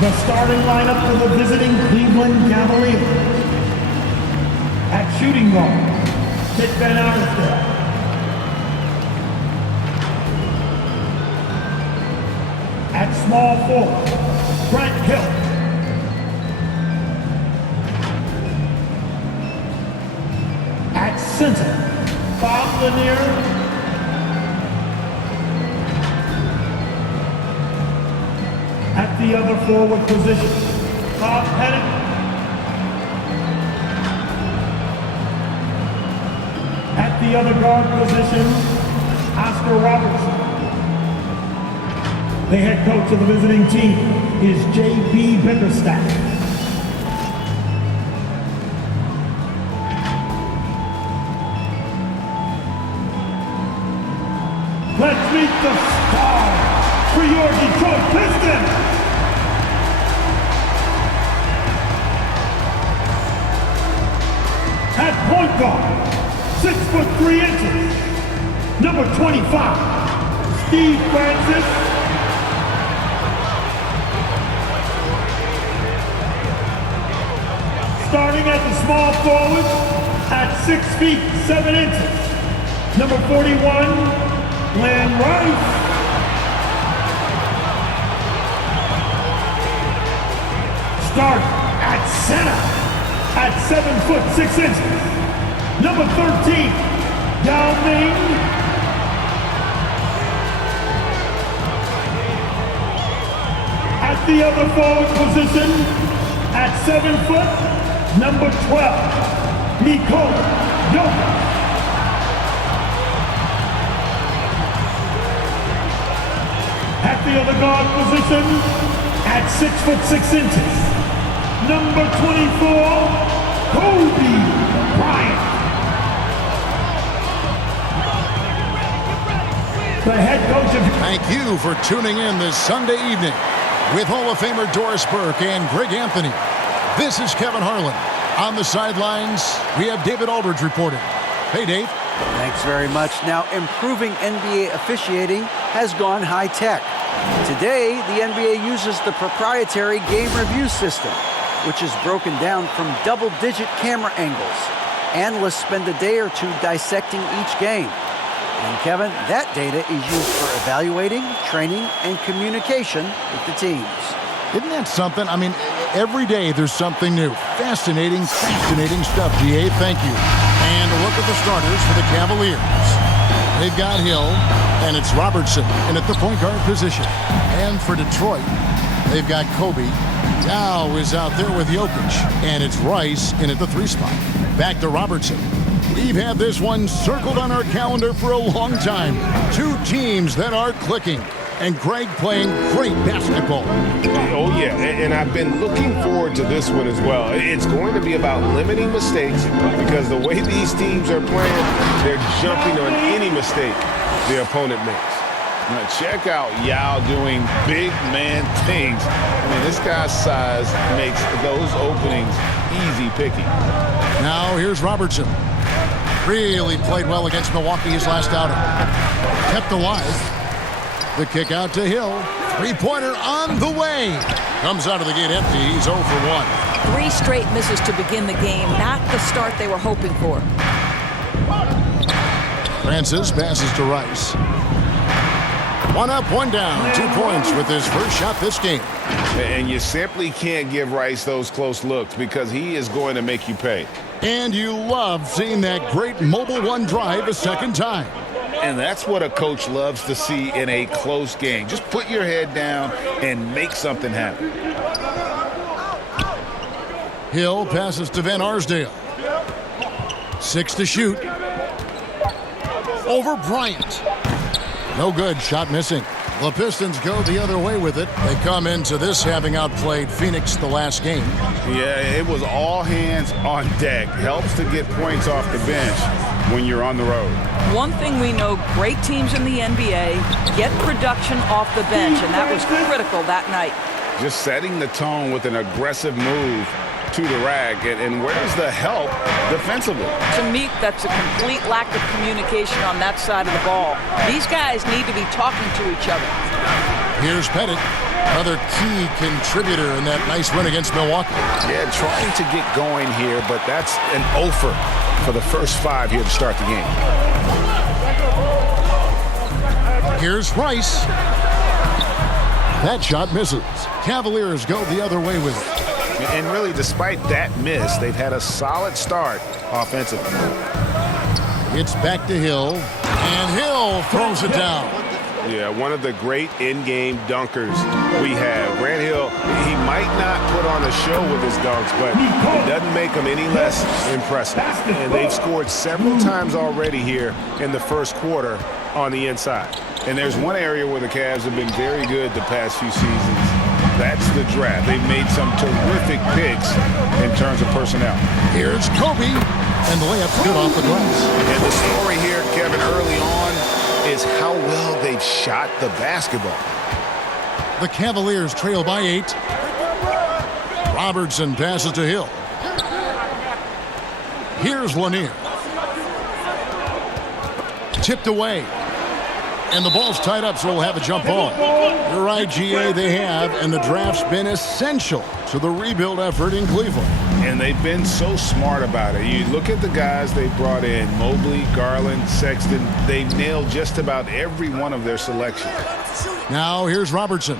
The starting lineup for the visiting Cleveland Cavaliers. At shooting guard, Kit Van Arsdale. At small forward, Grant Hill. At center, Bob Lanier. At the other forward position, Bob Pettit. At the other guard position, Oscar Robertson. The head coach of the visiting team is J.B. Bickerstaff. Let's meet the star for your Detroit Pistons. At point guard, 6'3", number 25, Steve Francis. Starting at the small forward, at 6'7", number 41, Glenn Rice. Start at center, at 7'6", number 13, Yao Ming. At the other forward position, at 7 foot, number 12, Nikola Jokic. At the other guard position, at 6'6", number 24, Kobe Bryant. The head coach of... Thank you for tuning in this Sunday evening with Hall of Famer Doris Burke and Greg Anthony. This is Kevin Harlan. On the sidelines, we have David Aldridge reporting. Hey, Dave. Thanks very much. Now, improving NBA officiating has gone high-tech. Today, the NBA uses the proprietary game review system, which is broken down from double-digit camera angles. Analysts spend a day or two dissecting each game. And Kevin, that data is used for evaluating, training, and communication with the teams. Isn't that something? I mean, every day there's something new. Fascinating stuff, DA. Thank you. And a look at the starters for the Cavaliers. They've got Hill, and it's Robertson in at the point guard position. And for Detroit, they've got Kobe. Dow is out there with Jokic, and it's Rice in at the 3 spot. Back to Robertson. We've had this one circled on our calendar for a long time. Two teams that are clicking. And Greg playing great basketball. Oh, yeah, and I've been looking forward to this one as well. It's going to be about limiting mistakes because the way these teams are playing, they're jumping on any mistake the opponent makes. Now, check out Yao doing big man things. I mean, this guy's size makes those openings easy picking. Now, here's Robertson. Really played well against Milwaukee his last outing. Kept alive. The kick out to Hill. Three-pointer on the way. Comes out of the gate empty. He's 0 for 1. 3 straight misses to begin the game. Not the start they were hoping for. Francis passes to Rice. 1 up, 1 down. 2 points with his first shot this game. And you simply can't give Rice those close looks because he is going to make you pay. And you love seeing that great mobile one drive a second time. And that's what a coach loves to see in a close game. Just put your head down and make something happen. Hill passes to Van Arsdale. 6 to shoot. Over Bryant. No good. Shot missing. The Pistons go the other way with it. They come into this having outplayed Phoenix the last game. Yeah, it was all hands on deck. Helps to get points off the bench when you're on the road. One thing we know, great teams in the NBA get production off the bench, and that was critical that night. Just setting the tone with an aggressive move to the rack. And where's the help defensively? To me, that's a complete lack of communication on that side of the ball. These guys need to be talking to each other. Here's Pettit, another key contributor in that nice win against Milwaukee. Yeah, trying to get going here, but that's an offer for the first 5 here to start the game. Here's Rice. That shot misses. Cavaliers go the other way with it. And really, despite that miss, they've had a solid start offensively. It's back to Hill, and Hill throws it down. Yeah, one of the great in-game dunkers we have. Grant Hill, he might not put on a show with his dunks, but it doesn't make him any less impressive. And they've scored several times already here in the first quarter on the inside. And there's one area where the Cavs have been very good the past few seasons. That's the draft. They've made some terrific picks in terms of personnel. Here's Kobe, and the layup's good off the glass. And the story here, Kevin, early on is how well they've shot the basketball. The Cavaliers trail by 8. Robertson passes to Hill. Here's Lanier. Tipped away. And the ball's tied up, so we'll have a jump ball. You're right, GA, they have, and the draft's been essential to the rebuild effort in Cleveland. And they've been so smart about it. You look at the guys they brought in, Mobley, Garland, Sexton. They've nailed just about every one of their selections. Now here's Robertson.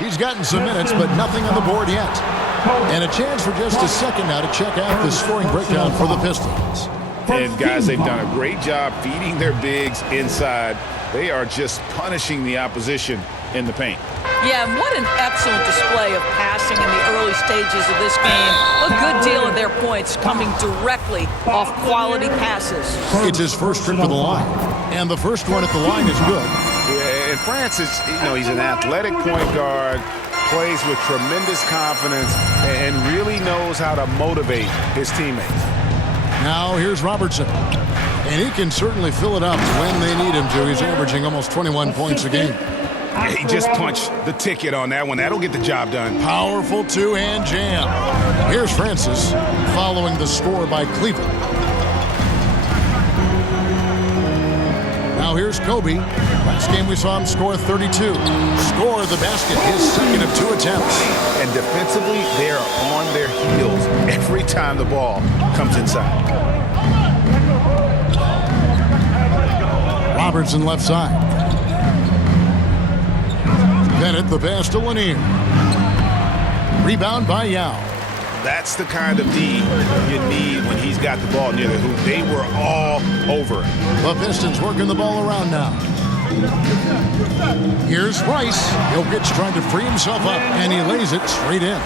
He's gotten some minutes, but nothing on the board yet. And a chance for just a second now to check out the scoring breakdown for the Pistons. And guys, they've done a great job feeding their bigs inside. They are just punishing the opposition in the paint. Yeah, and what an excellent display of passing in the early stages of this game. A good deal of their points coming directly off quality passes. It's his first trip to the line, and the first one at the line is good. Yeah, and Francis, he's an athletic point guard, plays with tremendous confidence, and really knows how to motivate his teammates. Now here's Robertson, and he can certainly fill it up when they need him to. He's averaging almost 21 points a game. Yeah, he just punched the ticket on that one. That'll get the job done. Powerful two-hand jam. Here's Francis following the score by Cleveland. Now here's Kobe. Last game we saw him score 32. Score the basket, his second of 2 attempts. And defensively, they are on their heels every time the ball comes inside. Robertson left side. Bennett the pass to Lanier. Rebound by Yao. That's the kind of D you need when he's got the ball near the hoop. They were all over it. The Pistons working the ball around now. Here's Rice. Jokic trying to free himself up, and he lays it straight in.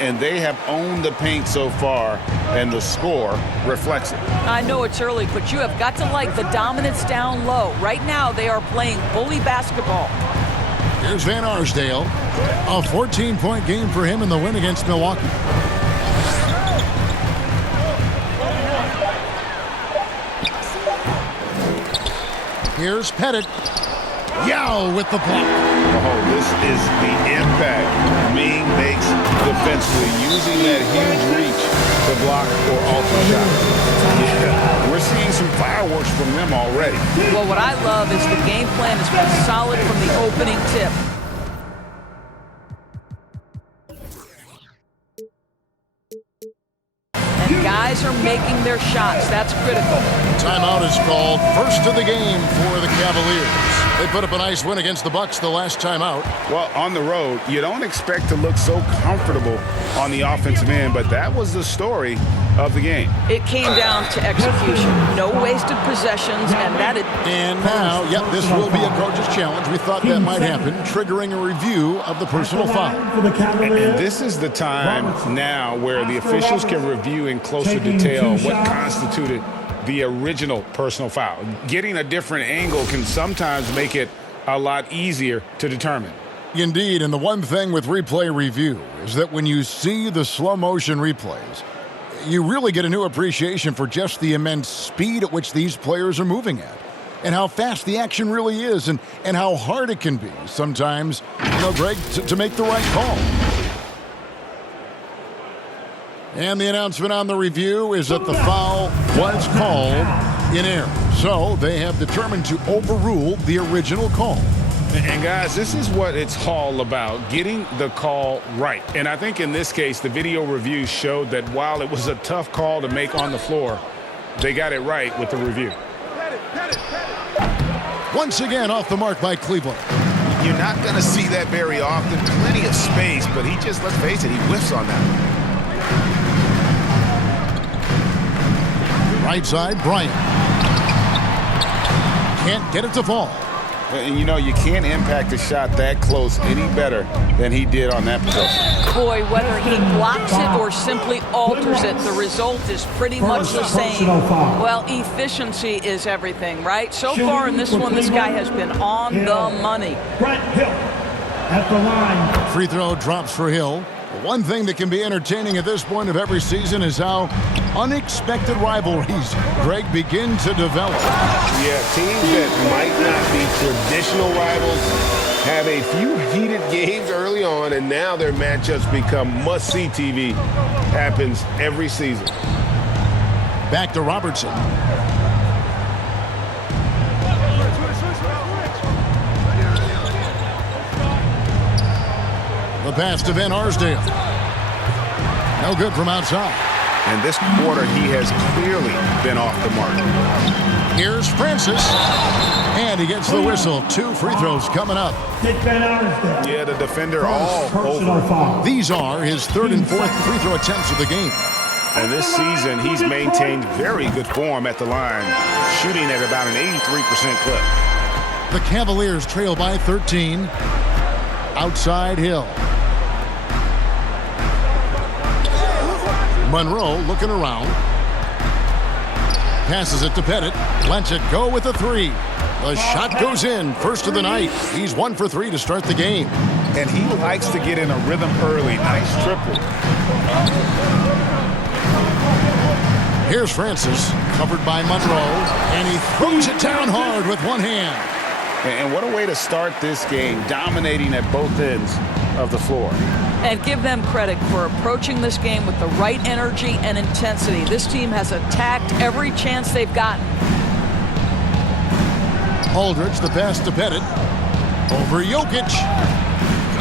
And they have owned the paint so far, and the score reflects it. I know it's early, but you have got to like the dominance down low. Right now, they are playing bully basketball. Here's Van Arsdale. A 14-point game for him in the win against Milwaukee. Here's Pettit. Yao with the block. Oh, this is the impact Ming makes defensively, using that huge reach to block or alter shot. Yeah, we're seeing some fireworks from them already. Well, what I love is the game plan has been solid from the opening tip. And guys are making their shots. That's critical. Timeout is called. First of the game for the Cavaliers. They put up a nice win against the Bucks the last time out. Well, on the road, you don't expect to look so comfortable on the offensive end, but that was the story of the game. It came down to execution. No wasted possessions, and that is... And now, this will be a coach's challenge. We thought that might happen, triggering a review of the personal foul. And this is the time now where the officials can review in closer detail what constituted the original personal foul. Getting a different angle can sometimes make it a lot easier to determine. Indeed, and the one thing with replay review is that when you see the slow motion replays, you really get a new appreciation for just the immense speed at which these players are moving at, and how fast the action really is, and how hard it can be sometimes, Greg, to make the right call. And the announcement on the review is that the foul was called in error. So they have determined to overrule the original call. And guys, this is what it's all about, getting the call right. And I think in this case, the video review showed that while it was a tough call to make on the floor, they got it right with the review. Once again, off the mark by Cleveland. You're not going to see that very often. Plenty of space, but he just, let's face it, he whiffs on that. Right side, Bryant. Can't get it to fall. And you can't impact a shot that close any better than he did on that possession. Boy, whether he blocks it or simply alters it, the result is pretty much the same. Well, efficiency is everything, right? So far in this one, this guy has been on the money. Brent Hill at the line. Free throw drops for Hill. One thing that can be entertaining at this point of every season is how unexpected rivalries, Greg, begin to develop. Yeah, teams that might not be traditional rivals have a few heated games early on, and now their matchups become must-see TV. Happens every season. Back to Robertson. The pass to Van Arsdale. No good from outside. And this quarter, he has clearly been off the mark. Here's Francis. And he gets the whistle. 2 free throws coming up. Van Arsdale. Yeah, the defender all over. Foul. These are his 3rd and 4th free throw attempts of the game. And this season, he's maintained very good form at the line, shooting at about an 83% clip. The Cavaliers trail by 13. Outside Hill. Monroe looking around. Passes it to Pettit. Lets it go with a 3. The shot goes in. First of the night. He's 1 for 3 to start the game. And he likes to get in a rhythm early. Nice triple. Here's Francis. Covered by Monroe. And he throws it down hard with one hand. And what a way to start this game, dominating at both ends of the floor. And give them credit for approaching this game with the right energy and intensity. This team has attacked every chance they've gotten. Aldridge, the pass to Pettit. Over Jokic.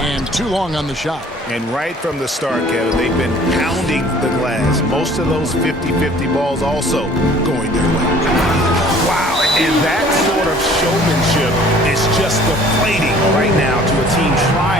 And too long on the shot. And right from the start, Kevin, they've been pounding the glass. Most of those 50-50 balls also going their way. Wow, and that sort of showmanship is just deflating right now to a team trying